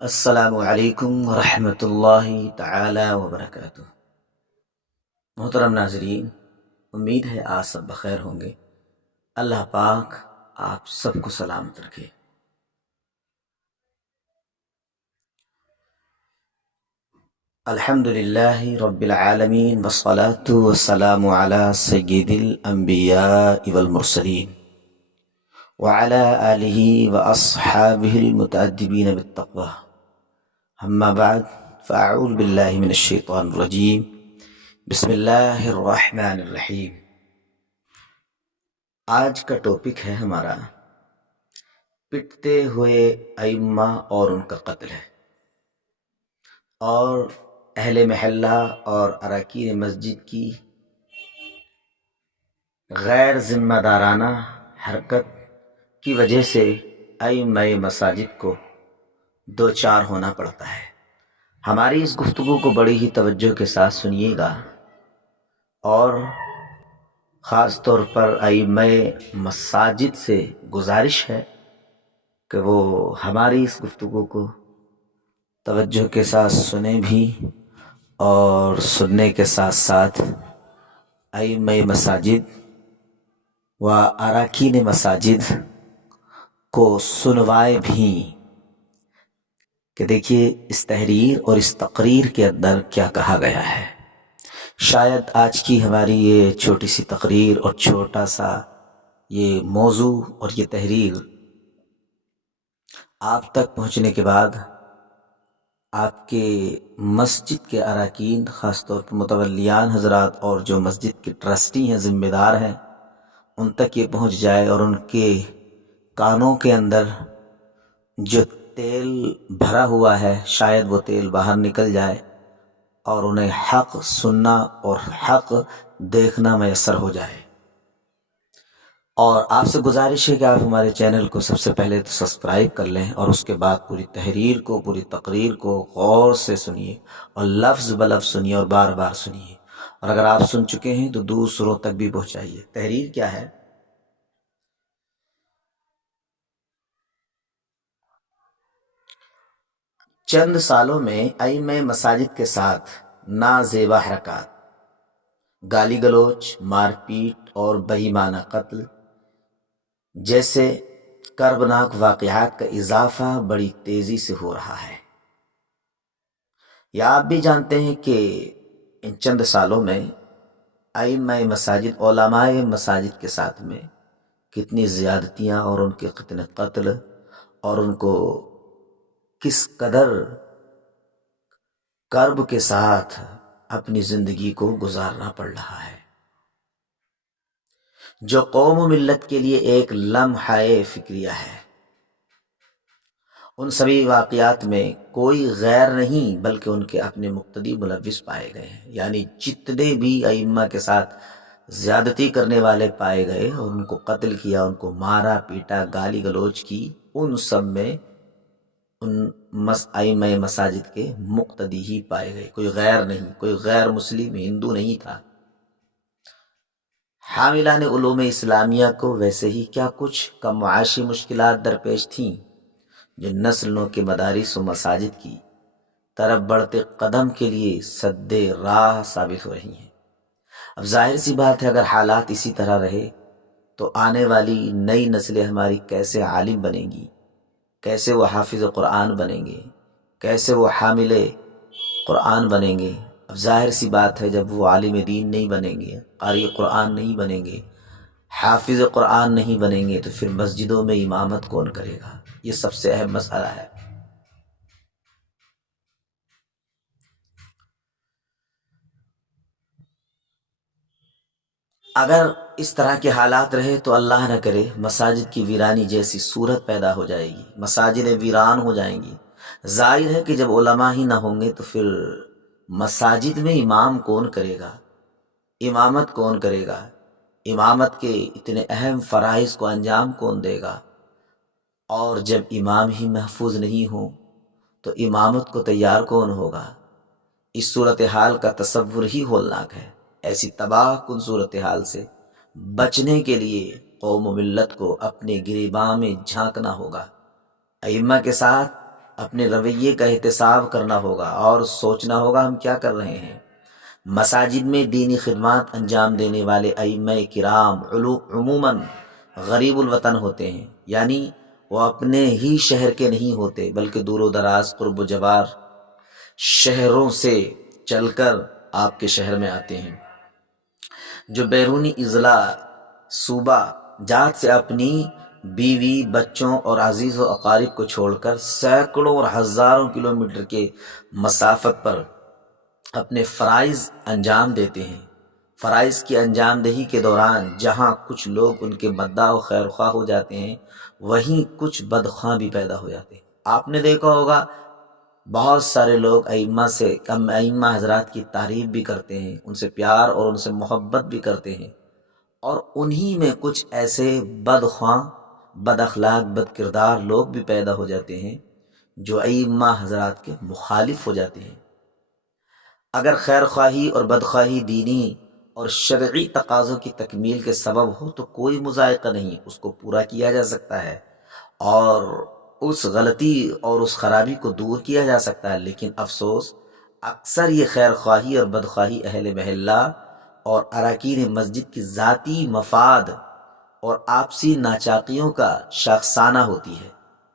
السلام علیکم ورحمۃ اللہ تعالی وبرکاتہ۔ محترم ناظرین، امید ہے آپ سب بخیر ہوں گے۔ اللہ پاک آپ سب کو سلامت رکھے۔ الحمد للہ رب العالمین والصلاة والسلام علی سید الانبیاء والمرسلین وعلی آلہ واصحابہ المتأدبین بالتقوی، اما بعد فاعوذ باللہ من الشیطان الرجیم، بسم اللہ الرحمن الرحیم۔ آج کا ٹاپک ہے ہمارا پٹتے ہوئے ائمہ اور ان کا قتل ہے، اور اہل محلہ اور اراکین مسجد کی غیر ذمہ دارانہ حرکت کی وجہ سے ائمہ مساجد کو دوچار ہونا پڑتا ہے۔ ہماری اس گفتگو کو بڑی ہی توجہ کے ساتھ سنیے گا، اور خاص طور پر ائمہ مساجد سے گزارش ہے کہ وہ ہماری اس گفتگو کو توجہ کے ساتھ سنیں بھی، اور سننے کے ساتھ ساتھ ائمہ مساجد و اراکین مساجد کو سنوائے بھی کہ دیکھیے اس تحریر اور اس تقریر کے اندر کیا کہا گیا ہے۔ شاید آج کی ہماری یہ چھوٹی سی تقریر اور چھوٹا سا یہ موضوع اور یہ تحریر آپ تک پہنچنے کے بعد آپ کے مسجد کے اراکین، خاص طور پر متولیان حضرات اور جو مسجد کے ٹرسٹی ہیں، ذمہ دار ہیں، ان تک یہ پہنچ جائے، اور ان کے کانوں کے اندر جو تیل بھرا ہوا ہے شاید وہ تیل باہر نکل جائے، اور انہیں حق سننا اور حق دیکھنا میسر ہو جائے۔ اور آپ سے گزارش ہے کہ آپ ہمارے چینل کو سب سے پہلے تو سبسکرائب کر لیں، اور اس کے بعد پوری تحریر کو، پوری تقریر کو غور سے سنیے، اور لفظ بلفظ سنیے، اور بار بار سنیے، اور اگر آپ سن چکے ہیں تو دوسروں تک بھی پہنچائیے۔ تحریر کیا ہے؟ چند سالوں میں ائمہ مساجد کے ساتھ نازیبا حرکات، گالی گلوچ، مار پیٹ اور بہیمانہ قتل جیسے کربناک واقعات کا اضافہ بڑی تیزی سے ہو رہا ہے۔ یا آپ بھی جانتے ہیں کہ ان چند سالوں میں ائمہ مساجد، علماء مساجد کے ساتھ میں کتنی زیادتیاں اور ان کے کتنے قتل، اور ان کو کس قدر کرب کے ساتھ اپنی زندگی کو گزارنا پڑ رہا ہے، جو قوم و ملت کے لیے ایک لمحہ فکریہ ہے۔ ان سبھی واقعات میں کوئی غیر نہیں بلکہ ان کے اپنے مقتدی ملوث پائے گئے ہیں، یعنی جتنے بھی ائمہ کے ساتھ زیادتی کرنے والے پائے گئے اور ان کو قتل کیا، ان کو مارا پیٹا، گالی گلوچ کی، ان سب میں ان ائمہ مساجد کے مقتدی ہی پائے گئے، کوئی غیر نہیں، کوئی غیر مسلم ہندو نہیں تھا۔ حاملان علوم اسلامیہ کو ویسے ہی کیا کچھ کم معاشی مشکلات درپیش تھیں، جو نسلوں کے مدارس و مساجد کی طرف بڑھتے قدم کے لیے سد راہ ثابت ہو رہی ہیں۔ اب ظاہر سی بات ہے، اگر حالات اسی طرح رہے تو آنے والی نئی نسلیں ہماری کیسے عالم بنیں گی، کیسے وہ حافظ قرآن بنیں گے، کیسے وہ حامل قرآن بنیں گے۔ اب ظاہر سی بات ہے، جب وہ عالم دین نہیں بنیں گے، قاری قرآن نہیں بنیں گے، حافظ قرآن نہیں بنیں گے، تو پھر مسجدوں میں امامت کون کرے گا؟ یہ سب سے اہم مسئلہ ہے۔ اگر اس طرح کے حالات رہے تو اللہ نہ کرے مساجد کی ویرانی جیسی صورت پیدا ہو جائے گی، مساجد ویران ہو جائیں گی۔ ظاہر ہے کہ جب علماء ہی نہ ہوں گے تو پھر مساجد میں امام کون کرے گا، امامت کون کرے گا، امامت کے اتنے اہم فرائض کو انجام کون دے گا؟ اور جب امام ہی محفوظ نہیں ہوں تو امامت کو تیار کون ہوگا؟ اس صورتحال کا تصور ہی ہولناک ہے۔ ایسی تباہ کن صورتحال سے بچنے کے لیے قوم و ملت کو اپنے گریباں میں جھانکنا ہوگا، ائمہ کے ساتھ اپنے رویے کا احتساب کرنا ہوگا اور سوچنا ہوگا ہم کیا کر رہے ہیں۔ مساجد میں دینی خدمات انجام دینے والے ائمہ کرام عموماً غریب الوطن ہوتے ہیں، یعنی وہ اپنے ہی شہر کے نہیں ہوتے بلکہ دور و دراز قرب و جوار شہروں سے چل کر آپ کے شہر میں آتے ہیں، جو بیرونی اضلاع صوبہ جات سے اپنی بیوی بچوں اور عزیز و اقارب کو چھوڑ کر سینکڑوں اور ہزاروں کلومیٹر کے مسافت پر اپنے فرائض انجام دیتے ہیں۔ فرائض کی انجام دہی کے دوران جہاں کچھ لوگ ان کے مداح و خیر خواہ ہو جاتے ہیں، وہیں کچھ بدخواہ بھی پیدا ہو جاتے ہیں۔ آپ نے دیکھا ہوگا بہت سارے لوگ ائمہ حضرات کی تعریف بھی کرتے ہیں، ان سے پیار اور ان سے محبت بھی کرتے ہیں، اور انہی میں کچھ ایسے بدخواہ بد اخلاق بد کردار لوگ بھی پیدا ہو جاتے ہیں جو ائمہ حضرات کے مخالف ہو جاتے ہیں۔ اگر خیر خواہی اور بدخواہی دینی اور شرعی تقاضوں کی تکمیل کے سبب ہو تو کوئی مذائقہ نہیں، اس کو پورا کیا جا سکتا ہے اور اس غلطی اور اس خرابی کو دور کیا جا سکتا ہے، لیکن افسوس اکثر یہ خیر خواہی اور بدخواہی اہل محلہ اور اراکین مسجد کی ذاتی مفاد اور آپسی ناچاقیوں کا شاخسانہ ہوتی ہے،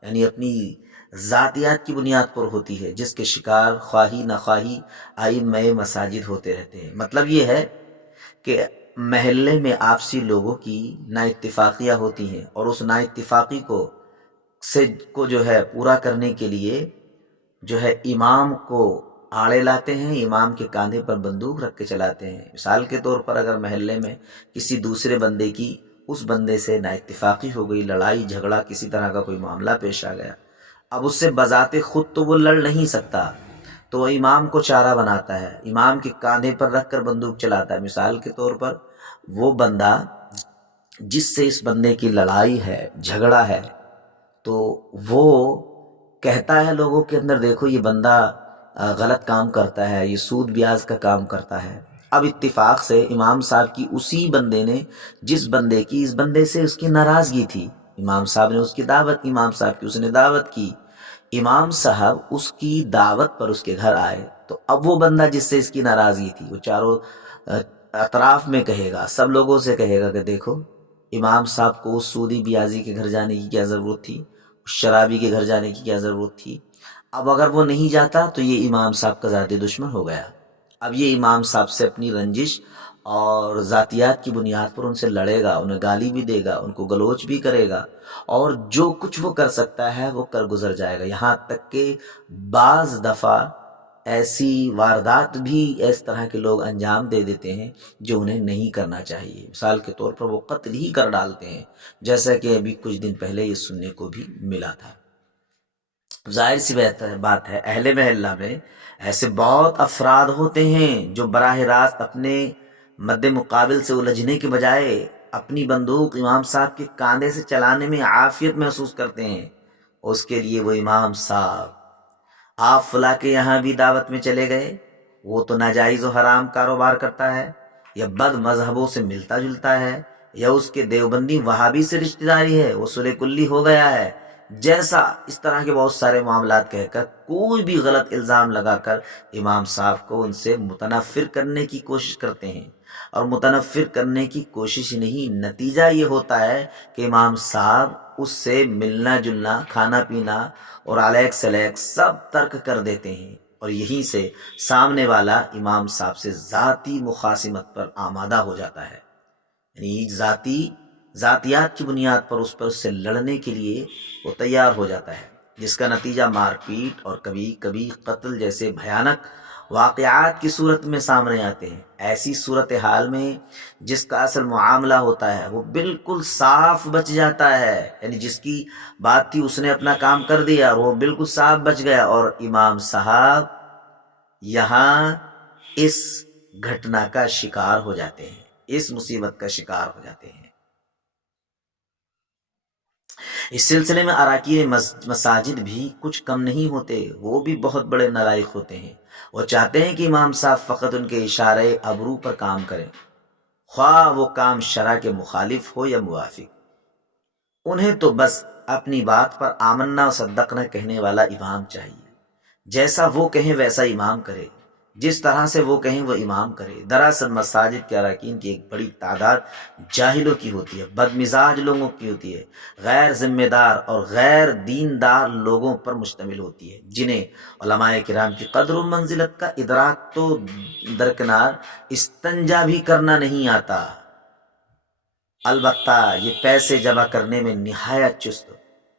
یعنی اپنی ذاتیات کی بنیاد پر ہوتی ہے، جس کے شکار خواہی نخواہی ائمہ مساجد ہوتے رہتے ہیں۔ مطلب یہ ہے کہ محلے میں آپسی لوگوں کی نا اتفاقیاں ہوتی ہیں، اور اس نا اتفاقی کو جو ہے پورا کرنے کے لیے جو ہے امام کو آڑے لاتے ہیں، امام کے کاندھے پر بندوق رکھ کے چلاتے ہیں۔ مثال کے طور پر اگر محلے میں کسی دوسرے بندے کی اس بندے سے نا اتفاقی ہو گئی، لڑائی جھگڑا کسی طرح کا کوئی معاملہ پیش آ گیا، اب اس سے بذات خود تو وہ لڑ نہیں سکتا، تو وہ امام کو چارہ بناتا ہے، امام کے کاندھے پر رکھ کر بندوق چلاتا ہے۔ مثال کے طور پر وہ بندہ جس سے اس بندے کی لڑائی ہے جھگڑا ہے، تو وہ کہتا ہے لوگوں کے اندر دیکھو یہ بندہ غلط کام کرتا ہے، یہ سود بیاج کا کام کرتا ہے۔ اب اتفاق سے امام صاحب کی اسی بندے نے جس بندے کی اس بندے سے اس کی ناراضگی تھی، امام صاحب نے اس کی دعوت، امام صاحب کی اس نے دعوت کی، امام صاحب اس کی دعوت پر اس کے گھر آئے، تو اب وہ بندہ جس سے اس کی ناراضگی تھی وہ چاروں اطراف میں کہے گا، سب لوگوں سے کہے گا کہ دیکھو امام صاحب کو اس سودی بیازی کے گھر جانے کی کیا ضرورت تھی، اس شرابی کے گھر جانے کی کیا ضرورت تھی۔ اب اگر وہ نہیں جاتا تو یہ امام صاحب کا ذاتی دشمن ہو گیا، اب یہ امام صاحب سے اپنی رنجش اور ذاتیات کی بنیاد پر ان سے لڑے گا، انہیں گالی بھی دے گا، ان کو گلوچ بھی کرے گا، اور جو کچھ وہ کر سکتا ہے وہ کر گزر جائے گا۔ یہاں تک کہ بعض دفعہ ایسی واردات بھی اس طرح کے لوگ انجام دے دیتے ہیں جو انہیں نہیں کرنا چاہیے۔ مثال کے طور پر وہ قتل ہی کر ڈالتے ہیں، جیسا کہ ابھی کچھ دن پہلے یہ سننے کو بھی ملا تھا۔ ظاہر سی بات ہے اہل محلہ میں ایسے بہت افراد ہوتے ہیں جو براہ راست اپنے مد مقابل سے الجھنے کے بجائے اپنی بندوق امام صاحب کے کاندھے سے چلانے میں عافیت محسوس کرتے ہیں۔ اس کے لیے وہ امام صاحب آپ فلاں کے یہاں بھی دعوت میں چلے گئے، وہ تو ناجائز و حرام کاروبار کرتا ہے، یا بد مذہبوں سے ملتا جلتا ہے، یا اس کے دیوبندی وہابی سے رشتہ داری ہے، وہ سلے کلی ہو گیا ہے، جیسا اس طرح کے بہت سارے معاملات کہہ کر کوئی بھی غلط الزام لگا کر امام صاحب کو ان سے متنفر کرنے کی کوشش کرتے ہیں، اور متنفر کرنے کی کوشش نہیں، نتیجہ یہ ہوتا ہے کہ امام صاحب اس سے ملنا جلنا کھانا پینا اور علیک سلیک سب ترک کر دیتے ہیں، اور یہیں سے سامنے والا امام صاحب سے ذاتی مخاصمت پر آمادہ ہو جاتا ہے، یعنی ذاتیات کی بنیاد پر اس سے لڑنے کے لیے وہ تیار ہو جاتا ہے، جس کا نتیجہ مار پیٹ اور کبھی کبھی قتل جیسے بھیانک واقعات کی صورت میں سامنے آتے ہیں۔ ایسی صورتحال میں جس کا اصل معاملہ ہوتا ہے وہ بالکل صاف بچ جاتا ہے، یعنی جس کی بات تھی اس نے اپنا کام کر دیا اور وہ بالکل صاف بچ گیا، اور امام صاحب یہاں اس گھٹنا کا شکار ہو جاتے ہیں، اس مصیبت کا شکار ہو جاتے ہیں۔ اس سلسلے میں اراکین مساجد بھی کچھ کم نہیں ہوتے، وہ بھی بہت بڑے نالائق ہوتے ہیں۔ وہ چاہتے ہیں کہ امام صاحب فقط ان کے اشارے ابرو پر کام کریں، خواہ وہ کام شرع کے مخالف ہو یا موافق، انہیں تو بس اپنی بات پر آمنا و صدقنا کہنے والا امام چاہیے، جیسا وہ کہیں ویسا امام کرے، جس طرح سے وہ کہیں وہ امام کرے۔ دراصل مساجد کے اراکین کی ایک بڑی تعداد جاہلوں کی ہوتی ہے، بد مزاج لوگوں کی ہوتی ہے، غیر ذمہ دار اور غیر دیندار لوگوں پر مشتمل ہوتی ہے، جنہیں علماء کرام کی قدر و منزلت کا ادراک تو درکنار استنجا بھی کرنا نہیں آتا، البتہ یہ پیسے جمع کرنے میں نہایت چست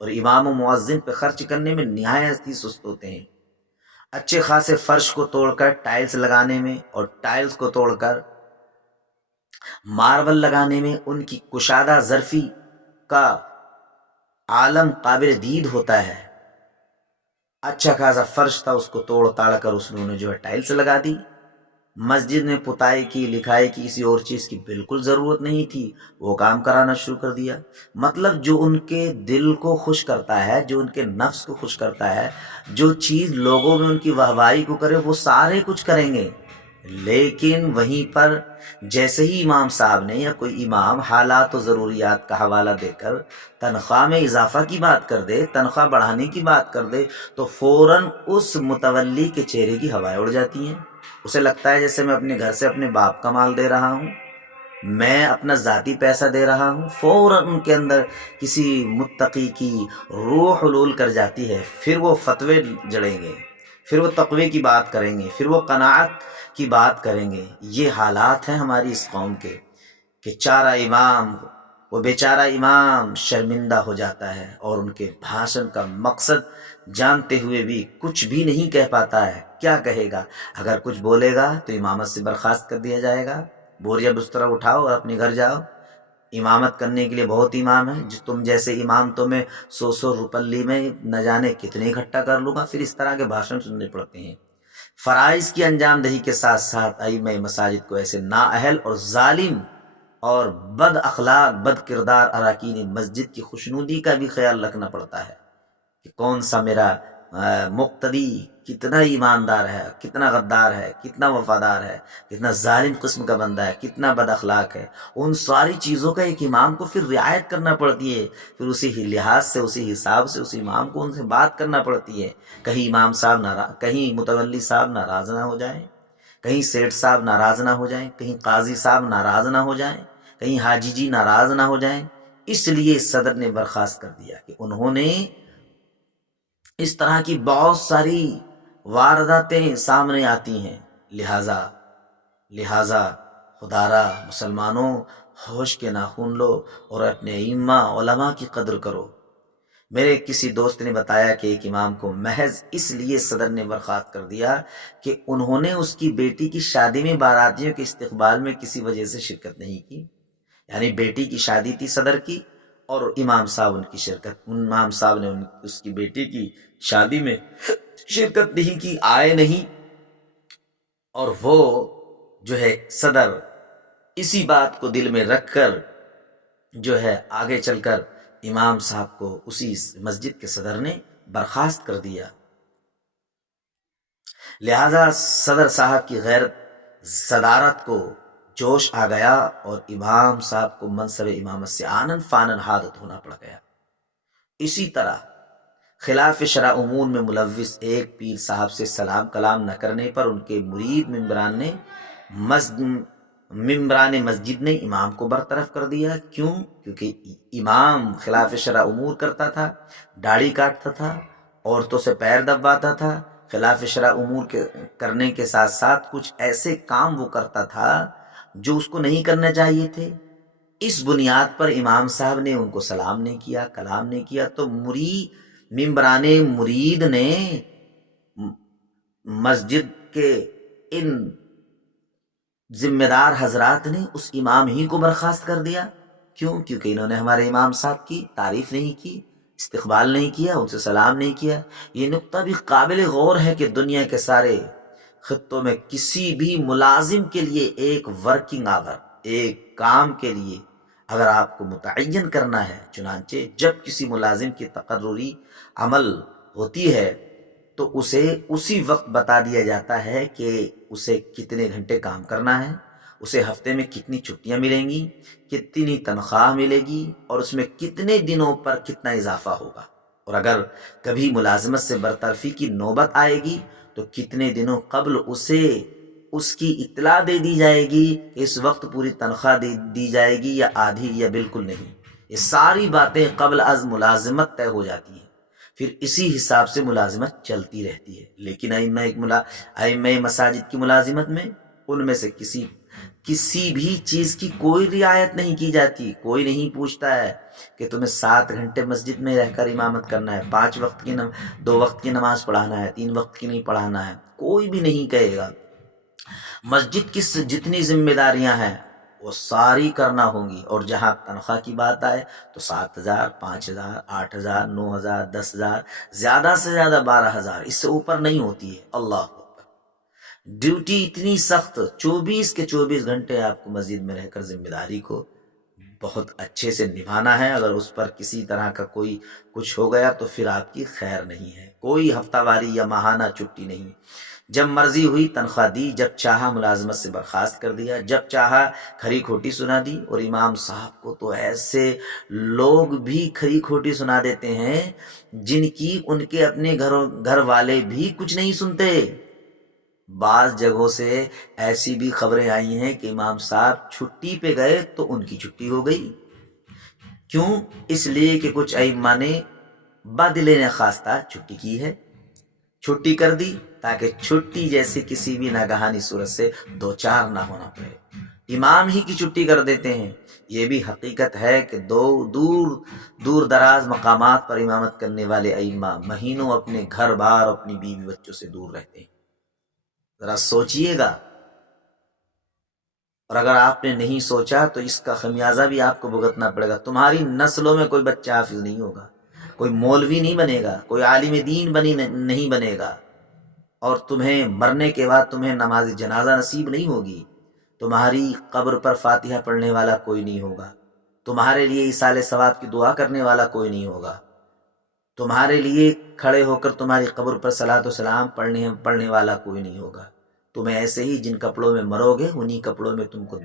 اور امام و مؤذن پہ خرچ کرنے میں نہایت ہی سست ہوتے ہیں۔ اچھے خاصے فرش کو توڑ کر ٹائلز لگانے میں اور ٹائلز کو توڑ کر ماربل لگانے میں ان کی کشادہ ظرفی کا عالم قابل دید ہوتا ہے۔ اچھا خاصا فرش تھا، اس کو توڑ تاڑ کر اس نے جو ہے ٹائلز لگا دی۔ مسجد میں پتائی کی، لکھائی کی، کسی اور چیز کی بالکل ضرورت نہیں تھی، وہ کام کرانا شروع کر دیا۔ مطلب جو ان کے دل کو خوش کرتا ہے، جو ان کے نفس کو خوش کرتا ہے، جو چیز لوگوں میں ان کی واہوائی کو کرے، وہ سارے کچھ کریں گے۔ لیکن وہیں پر جیسے ہی امام صاحب نے یا کوئی امام حالات و ضروریات کا حوالہ دے کر تنخواہ میں اضافہ کی بات کر دے، تنخواہ بڑھانے کی بات کر دے، تو فوراً اس متولی کے چہرے کی ہوائیں اڑ جاتی ہیں۔ اسے لگتا ہے جیسے میں اپنے گھر سے اپنے باپ کا مال دے رہا ہوں، میں اپنا ذاتی پیسہ دے رہا ہوں۔ فوراً ان کے اندر کسی متقی کی روح حلول کر جاتی ہے، پھر وہ فتوے جڑیں گے، پھر وہ تقوی کی بات کریں گے، پھر وہ قناعت کی بات کریں گے۔ یہ حالات ہیں ہماری اس قوم کے کہ چارہ امام، وہ بیچارہ امام شرمندہ ہو جاتا ہے اور ان کے بھاشن کا مقصد جانتے ہوئے بھی کچھ بھی نہیں کہہ پاتا ہے۔ کیا کہے گا؟ اگر کچھ بولے گا تو امامت سے برخاست کر دیا جائے گا، بوریا بسترا اٹھاؤ اور اپنے گھر جاؤ۔ امامت کرنے کے لیے بہت امام ہیں، جو تم جیسے امام تو میں 100 روپلی میں نہ جانے کتنے اکٹھا کر لوں گا۔ پھر اس طرح کے بھاشن سننے پڑتے ہیں۔ فرائض کی انجام دہی کے ساتھ ساتھ ائمہ مساجد کو ایسے نااہل اور ظالم اور بد اخلاق، بد کردار اراکین مسجد کی خوشنودی کا بھی خیال رکھنا پڑتا ہے کہ کون سا میرا مقتدی کتنا ایماندار ہے، کتنا غدار ہے، کتنا وفادار ہے، کتنا ظالم قسم کا بندہ ہے، کتنا بد اخلاق ہے۔ ان ساری چیزوں کا ایک امام کو پھر رعایت کرنا پڑتی ہے، پھر اسی لحاظ سے، اسی حساب سے اس امام کو ان سے بات کرنا پڑتی ہے۔ کہیں امام صاحب ناراض، کہیں متولی صاحب ناراض نہ ہو جائیں، کہیں سیٹھ صاحب ناراض نہ ہو جائیں، کہیں قاضی صاحب ناراض نہ ہو جائیں، کہیں حاجی جی ناراض نہ ہو جائیں۔ اس لیے صدر نے برخاست کر دیا کہ انہوں نے اس طرح کی بہت ساری وارداتیں سامنے آتی ہیں، لہذا خدارا مسلمانوں، ہوش کے ناخن لو اور اپنے ائمہ علماء کی قدر کرو۔ میرے کسی دوست نے بتایا کہ ایک امام کو محض اس لیے صدر نے برخاست کر دیا کہ انہوں نے اس کی بیٹی کی شادی میں باراتیوں کے استقبال میں کسی وجہ سے شرکت نہیں کی، یعنی بیٹی کی شادی تھی صدر کی اور امام صاحب ان کی شرکت، امام صاحب نے اس کی بیٹی کی شادی میں شرکت نہیں کی، آئے نہیں، اور وہ جو ہے صدر اسی بات کو دل میں رکھ کر جو ہے آگے چل کر امام صاحب کو اسی مسجد کے صدر نے برخاست کر دیا۔ لہذا صدر صاحب کی غیرت صدارت کو جوش آ گیا اور امام صاحب کو منصب امامت سے آنن فانن حادت ہونا پڑ گیا۔ اسی طرح خلاف شرع امور میں ملوث ایک پیر صاحب سے سلام کلام نہ کرنے پر ان کے مرید ممبران مسجد نے امام کو برطرف کر دیا۔ کیوں؟ کیونکہ امام خلاف شرع امور کرتا تھا، داڑھی کاٹتا تھا، عورتوں سے پیر دبواتا تھا، خلاف شرع امور کرنے کے ساتھ ساتھ کچھ ایسے کام وہ کرتا تھا جو اس کو نہیں کرنا چاہیے تھے۔ اس بنیاد پر امام صاحب نے ان کو سلام نہیں کیا، کلام نہیں کیا، تو ممبران مرید نے مسجد کے ان ذمہ دار حضرات نے اس امام ہی کو برخاست کر دیا۔ کیوں؟ کیونکہ انہوں نے ہمارے امام صاحب کی تعریف نہیں کی، استقبال نہیں کیا، ان سے سلام نہیں کیا۔ یہ نقطہ بھی قابل غور ہے کہ دنیا کے سارے خطوں میں کسی بھی ملازم کے لیے ایک ورکنگ آور، ایک کام کے لیے اگر آپ کو متعین کرنا ہے، چنانچہ جب کسی ملازم کی تقرری عمل ہوتی ہے تو اسے اسی وقت بتا دیا جاتا ہے کہ اسے کتنے گھنٹے کام کرنا ہے، اسے ہفتے میں کتنی چھٹیاں ملیں گی، کتنی تنخواہ ملے گی، اور اس میں کتنے دنوں پر کتنا اضافہ ہوگا، اور اگر کبھی ملازمت سے برطرفی کی نوبت آئے گی تو کتنے دنوں قبل اسے اس کی اطلاع دے دی جائے گی کہ اس وقت پوری تنخواہ دی جائے گی یا آدھی یا بالکل نہیں۔ یہ ساری باتیں قبل از ملازمت طے ہو جاتی ہیں، پھر اسی حساب سے ملازمت چلتی رہتی ہے۔ لیکن ائمہ مساجد کی ملازمت میں ان میں سے کسی بھی چیز کی کوئی رعایت نہیں کی جاتی۔ کوئی نہیں پوچھتا ہے کہ تمہیں 7 گھنٹے مسجد میں رہ کر امامت کرنا ہے، 5 وقت کی 2 وقت کی نماز پڑھانا ہے، 3 وقت کی نہیں پڑھانا ہے، کوئی بھی نہیں کہے گا۔ مسجد کی جتنی ذمہ داریاں ہیں وہ ساری کرنا ہوں گی، اور جہاں تنخواہ کی بات آئے تو 7,000، 5,000، 8,000، 9,000، 10,000، زیادہ سے زیادہ 12,000، اس سے اوپر نہیں ہوتی ہے۔ اللہ اکبر! ڈیوٹی اتنی سخت، 24 کے 24 گھنٹے آپ کو مسجد میں رہ کر ذمہ داری کو بہت اچھے سے نبھانا ہے۔ اگر اس پر کسی طرح کا کوئی کچھ ہو گیا تو پھر آپ کی خیر نہیں ہے۔ کوئی ہفتہ واری یا ماہانہ چھٹی نہیں، جب مرضی ہوئی تنخواہ دی، جب چاہا ملازمت سے برخاست کر دیا، جب چاہا کھری کھوٹی سنا دی۔ اور امام صاحب کو تو ایسے لوگ بھی کھری کھوٹی سنا دیتے ہیں جن کی ان کے اپنے گھر والے بھی کچھ نہیں سنتے۔ بعض جگہوں سے ایسی بھی خبریں آئی ہیں کہ امام صاحب چھٹی پہ گئے تو ان کی چھٹی ہو گئی۔ کیوں؟ اس لیے کہ کچھ ائمہ نے بدلے نخواستہ چھٹی کی ہے، چھٹی کر دی تاکہ چھٹی جیسی کسی بھی ناگہانی صورت سے دوچار نہ ہونا پڑے۔ امام ہی کی چھٹی کر دیتے ہیں۔ یہ بھی حقیقت ہے کہ دور دراز مقامات پر امامت کرنے والے ائمہ مہینوں اپنے گھر بار، اپنی بیوی بچوں سے دور رہتے ہیں۔ ذرا سوچئے گا، اور اگر آپ نے نہیں سوچا تو اس کا خمیازہ بھی آپ کو بھگتنا پڑے گا۔ تمہاری نسلوں میں کوئی بچہ حافظ نہیں ہوگا، کوئی مولوی نہیں بنے گا، کوئی عالم دین نہیں بنے گا، اور تمہیں مرنے کے بعد تمہیں نماز جنازہ نصیب نہیں ہوگی۔ تمہاری قبر پر فاتحہ پڑھنے والا کوئی نہیں ہوگا، تمہارے لیے ایصال ثواب کی دعا کرنے والا کوئی نہیں ہوگا، تمہارے لیے کھڑے ہو کر تمہاری قبر پر صلاۃ و سلام پڑھنے والا کوئی نہیں ہوگا۔ تمہیں ایسے ہی جن کپڑوں میں مرو گے انہی کپڑوں میں تم کو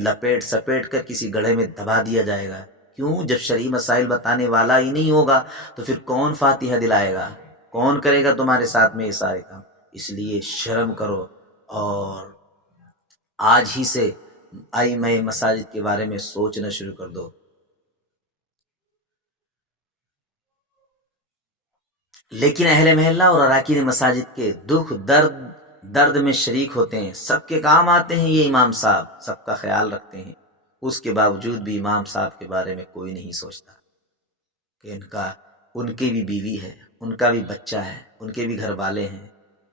لپیٹ سپیٹ کر کسی گڑھے میں دبا دیا جائے گا۔ کیوں؟ جب شرعی مسائل بتانے والا ہی نہیں ہوگا تو پھر کون فاتحہ دلائے گا؟ کون کرے گا تمہارے ساتھ میں یہ سارے کام؟ اس لیے شرم کرو، اور آج ہی سے ائمہ مساجد کے بارے میں سوچنا شروع کر دو۔ لیکن اہل محلہ اور اراکین مساجد کے دکھ درد میں شریک ہوتے ہیں، سب کے کام آتے ہیں یہ امام صاحب، سب کا خیال رکھتے ہیں۔ اس کے باوجود بھی امام صاحب کے بارے میں کوئی نہیں سوچتا کہ ان کی بھی بیوی ہے، ان کا بھی بچہ ہے، ان کے بھی گھر والے ہیں،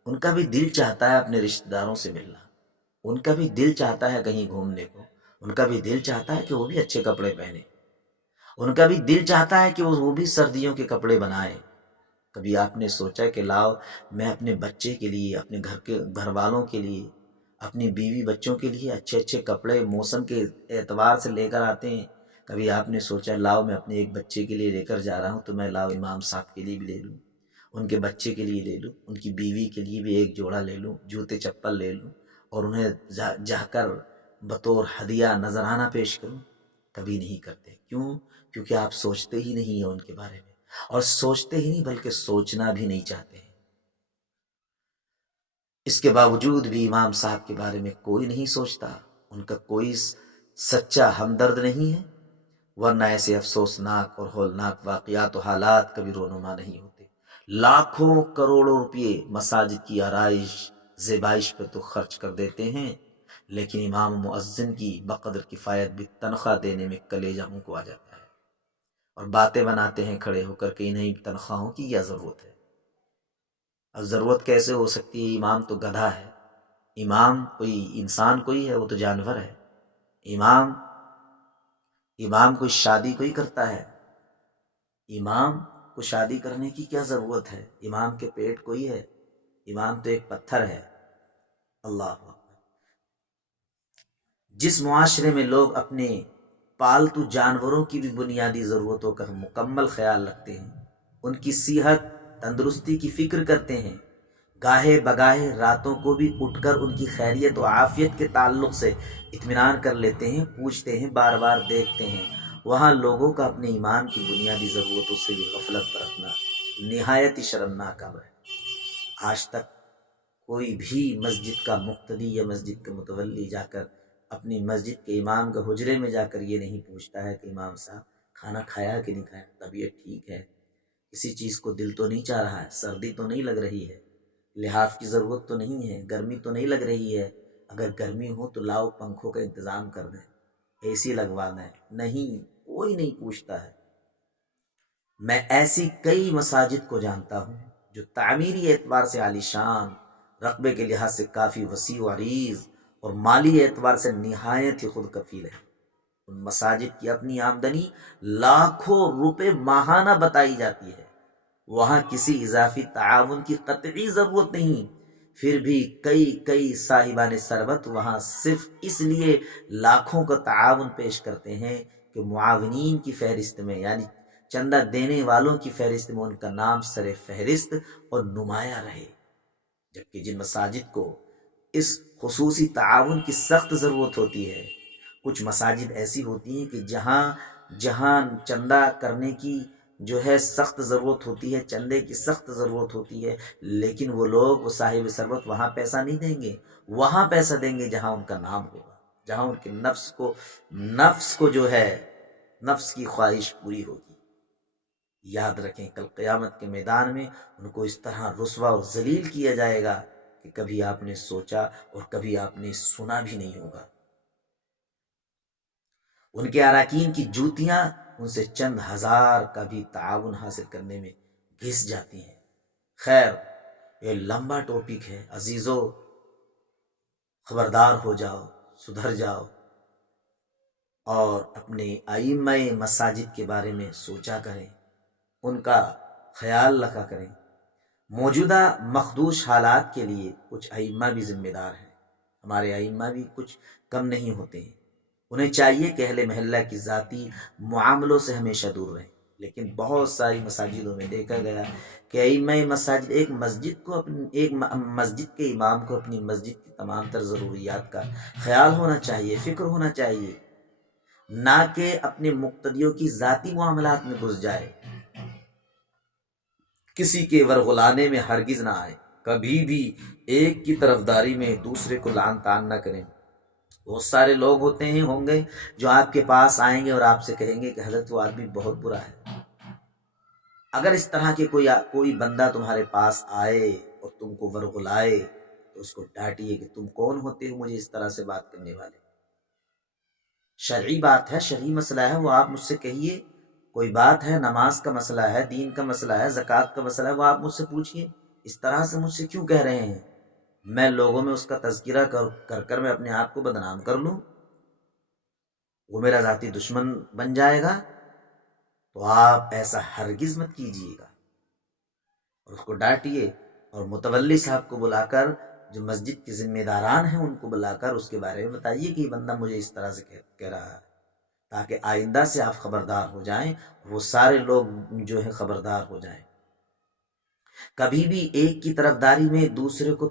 ان کا بھی دل چاہتا ہے اپنے رشتہ داروں سے ملنا، ان کا بھی دل چاہتا ہے کہیں گھومنے کو، ان کا بھی دل چاہتا ہے کہ وہ بھی اچھے کپڑے پہنے، ان کا بھی دل چاہتا ہے کہ وہ بھی سردیوں کے کپڑے بنائے۔ کبھی آپ نے سوچا کہ لاؤ میں اپنے بچے کے لیے، اپنے گھر والوں کے لیے، اپنی بیوی بچوں کے لیے اچھے اچھے کپڑے موسم کے اعتبار سے لے کر آتے ہیں؟ کبھی آپ نے سوچا لاؤ میں اپنے ایک بچے کے لیے لے کر جا رہا ہوں تو میں لاؤ امام صاحب کے لیے بھی لے لوں، ان کے بچے کے لیے لے لوں، ان کی بیوی کے لیے بھی ایک جوڑا لے لوں، جوتے چپل لے لوں، اور انہیں جا کر بطور ہدیہ نذرانہ پیش کروں؟ کبھی نہیں کرتے۔ کیوں؟ کیونکہ آپ سوچتے ہی نہیں ہیں ان کے بارے میں، اور سوچتے ہی نہیں بلکہ سوچنا بھی نہیں چاہتے ہیں۔ اس کے باوجود بھی امام صاحب کے بارے میں کوئی نہیں سوچتا، ان کا کوئی سچا ہمدرد نہیں ہے، ورنہ ایسے افسوسناک اور ہولناک واقعات و حالات کبھی رونما نہیں ہوتے۔ لاکھوں کروڑوں روپئے مساجد کی آرائش زیبائش پہ تو خرچ کر دیتے ہیں، لیکن امام مؤذن کی بقدر کفایت بھی تنخواہ دینے میں کلیجہ منہ کو آ جاتا ہے، اور باتیں بناتے ہیں کھڑے ہو کر کہ انہیں تنخواہوں کی کیا ضرورت ہے۔ اب ضرورت کیسے ہو سکتی ہے؟ امام تو گدھا ہے، امام کوئی انسان کوئی ہے؟ وہ تو جانور ہے۔ امام کوئی شادی کوئی کرتا ہے؟ امام کو شادی کرنے کی کیا ضرورت ہے؟ امام کے پیٹ کوئی ہے؟ امام تو ایک پتھر ہے۔ اللہ اکبر! جس معاشرے میں لوگ اپنے پالتو جانوروں کی بھی بنیادی ضرورتوں کا مکمل خیال رکھتے ہیں، ان کی صحت تندرستی کی فکر کرتے ہیں، گاہے بگاہے راتوں کو بھی اٹھ کر ان کی خیریت و عافیت کے تعلق سے اطمینان کر لیتے ہیں، پوچھتے ہیں، بار بار دیکھتے ہیں۔ وہاں لوگوں کا اپنے ایمان کی بنیادی ضرورتوں سے بھی غفلت برتنا نہایت ہی شرمناک امر ہے۔ آج تک کوئی بھی مسجد کا مقتدی یا مسجد کا متولی جا کر اپنی مسجد کے امام کے حجرے میں جا کر یہ نہیں پوچھتا ہے کہ امام صاحب کھانا کھایا کہ نہیں کھایا، طبیعت ٹھیک ہے، کسی چیز کو دل تو نہیں چاہ رہا ہے، سردی تو نہیں لگ رہی ہے، لحاف کی ضرورت تو نہیں ہے، گرمی تو نہیں لگ رہی ہے، اگر گرمی ہو تو لاؤ پنکھوں کا انتظام کر دیں، اے سی لگوا دیں۔ نہیں، کوئی نہیں پوچھتا ہے۔ میں ایسی کئی مساجد کو جانتا ہوں جو تعمیری اعتبار سے عالی شان، رقبے کے لحاظ سے کافی وسیع و عریض اور مالی اعتبار سے نہایت ہی خود کفیل ہے۔ ان مساجد کی اپنی آمدنی لاکھوں روپے ماہانہ بتائی جاتی ہے، وہاں کسی اضافی تعاون کی قطعی ضرورت نہیں، پھر بھی کئی صاحبان ثروت وہاں صرف اس لیے لاکھوں کا تعاون پیش کرتے ہیں کہ معاونین کی فہرست میں، یعنی چندہ دینے والوں کی فہرست میں ان کا نام سر فہرست اور نمایاں رہے، جبکہ جن مساجد کو اس خصوصی تعاون کی سخت ضرورت ہوتی ہے، کچھ مساجد ایسی ہوتی ہیں کہ جہاں چندہ کرنے کی جو ہے سخت ضرورت ہوتی ہے، چندے کی سخت ضرورت ہوتی ہے، لیکن وہ لوگ، وہ صاحب ثروت وہاں پیسہ نہیں دیں گے، وہاں پیسہ دیں گے جہاں ان کا نام ہوگا، جہاں ان کے نفس کو جو ہے نفس کی خواہش پوری ہوگی۔ یاد رکھیں کل قیامت کے میدان میں ان کو اس طرح رسوا اور ذلیل کیا جائے گا کہ کبھی آپ نے سوچا اور کبھی آپ نے سنا بھی نہیں ہوگا۔ ان کے اراکین کی جوتیاں ان سے چند ہزار کا بھی تعاون حاصل کرنے میں گھس جاتی ہیں۔ خیر، یہ لمبا ٹاپک ہے عزیزو، خبردار ہو جاؤ، سدھر جاؤ اور اپنے ائمہ مساجد کے بارے میں سوچا کریں، ان کا خیال رکھا کریں۔ موجودہ مخدوش حالات کے لیے کچھ ائمہ بھی ذمہ دار ہیں، ہمارے ائمہ بھی کچھ کم نہیں ہوتے ہیں۔ انہیں چاہیے کہ اہل محلہ کی ذاتی معاملوں سے ہمیشہ دور رہیں، لیکن بہت ساری مساجدوں میں دیکھا گیا کہ ائمہ مساجد ایک مسجد کے امام کو اپنی مسجد کی تمام تر ضروریات کا خیال ہونا چاہیے، فکر ہونا چاہیے، نہ کہ اپنے مقتدیوں کی ذاتی معاملات میں گھس جائے، کسی کے ورغلانے میں ہرگز نہ آئے، کبھی بھی ایک کی طرفداری میں دوسرے کو لعن طعن نہ کریں۔ بہت سارے لوگ ہوں گے جو آپ کے پاس آئیں گے اور آپ سے کہیں گے کہ حضرت وہ آدمی بہت برا ہے۔ اگر اس طرح کے کوئی بندہ تمہارے پاس آئے اور تم کو ورغلائے تو اس کو ڈانٹیے کہ تم کون ہوتے ہو مجھے اس طرح سے بات کرنے والے۔ شرعی بات ہے، شرعی مسئلہ ہے، وہ آپ مجھ سے کہیے۔ کوئی بات ہے، نماز کا مسئلہ ہے، دین کا مسئلہ ہے، زکوٰۃ کا مسئلہ ہے، وہ آپ مجھ سے پوچھیے۔ اس طرح سے مجھ سے کیوں کہہ رہے ہیں؟ میں لوگوں میں اس کا تذکرہ کر میں اپنے آپ کو بدنام کر لوں، وہ میرا ذاتی دشمن بن جائے گا؟ تو آپ ایسا ہرگز مت کیجیے گا، اور اس کو ڈانٹیے، اور متولی صاحب کو بلا کر، جو مسجد کے ذمہ داران ہیں ان کو بلا کر اس کے بارے میں بتائیے کہ یہ بندہ مجھے اس طرح سے کہہ رہا ہے، تاکہ آئندہ سے آپ خبردار ہو جائیں، وہ سارے لوگ جو ہے خبردار ہو جائیں۔ کبھی بھی ایک کی طرفداری میں دوسرے کو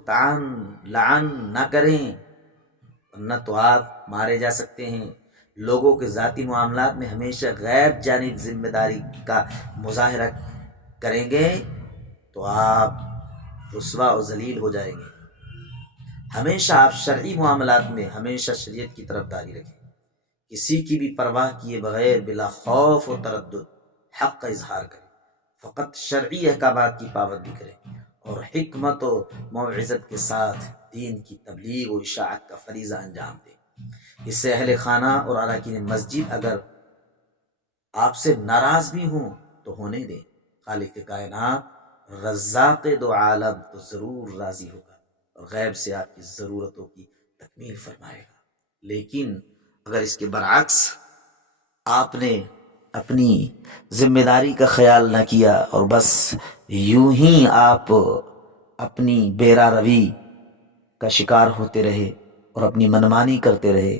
لعن نہ کریں، ورنہ تو آپ مارے جا سکتے ہیں۔ لوگوں کے ذاتی معاملات میں ہمیشہ غیر جانب ذمہ داری کا مظاہرہ کریں گے تو آپ رسوا و ذلیل ہو جائیں گے۔ ہمیشہ آپ شرعی معاملات میں ہمیشہ شریعت کی طرفداری رکھیں، کسی کی بھی پرواہ کیے بغیر بلا خوف و تردد حق کا اظہار کریں، فقط شرعی احکامات کی پابندی کریں، اور حکمت و موعظت کے ساتھ دین کی تبلیغ و اشاعت کا فریضہ انجام دیں۔ اس سے اہل خانہ اور اراکین مسجد اگر آپ سے ناراض بھی ہوں تو ہونے دیں، خالق کائنات رزاق دو عالم تو ضرور راضی ہوگا اور غیب سے آپ کی ضرورتوں کی تکمیل فرمائے گا۔ لیکن اگر اس کے برعکس آپ نے اپنی ذمہ داری کا خیال نہ کیا اور بس یوں ہی آپ اپنی بیرا روی کا شکار ہوتے رہے اور اپنی منمانی کرتے رہے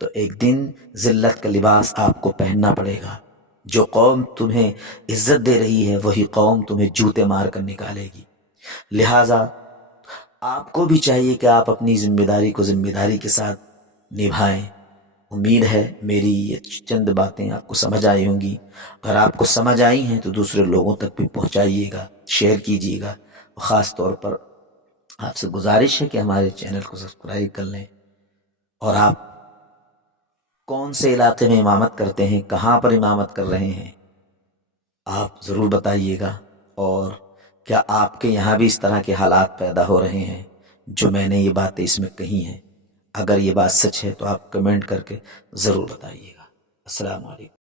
تو ایک دن ذلت کا لباس آپ کو پہننا پڑے گا۔ جو قوم تمہیں عزت دے رہی ہے وہی قوم تمہیں جوتے مار کر نکالے گی۔ لہٰذا آپ کو بھی چاہیے کہ آپ اپنی ذمہ داری کو ذمہ داری کے ساتھ نبھائیں۔ امید ہے میری یہ چند باتیں آپ کو سمجھ آئی ہوں گی۔ اگر آپ کو سمجھ آئی ہیں تو دوسرے لوگوں تک بھی پہنچائیے گا، شیئر کیجیے گا۔ خاص طور پر آپ سے گزارش ہے کہ ہمارے چینل کو سبسکرائب کر لیں۔ اور آپ کون سے علاقے میں امامت کرتے ہیں، کہاں پر امامت کر رہے ہیں، آپ ضرور بتائیے گا۔ اور کیا آپ کے یہاں بھی اس طرح کے حالات پیدا ہو رہے ہیں جو میں نے یہ باتیں اس میں کہی ہیں؟ اگر یہ بات سچ ہے تو آپ کمنٹ کر کے ضرور بتائیے گا۔ السلام علیکم۔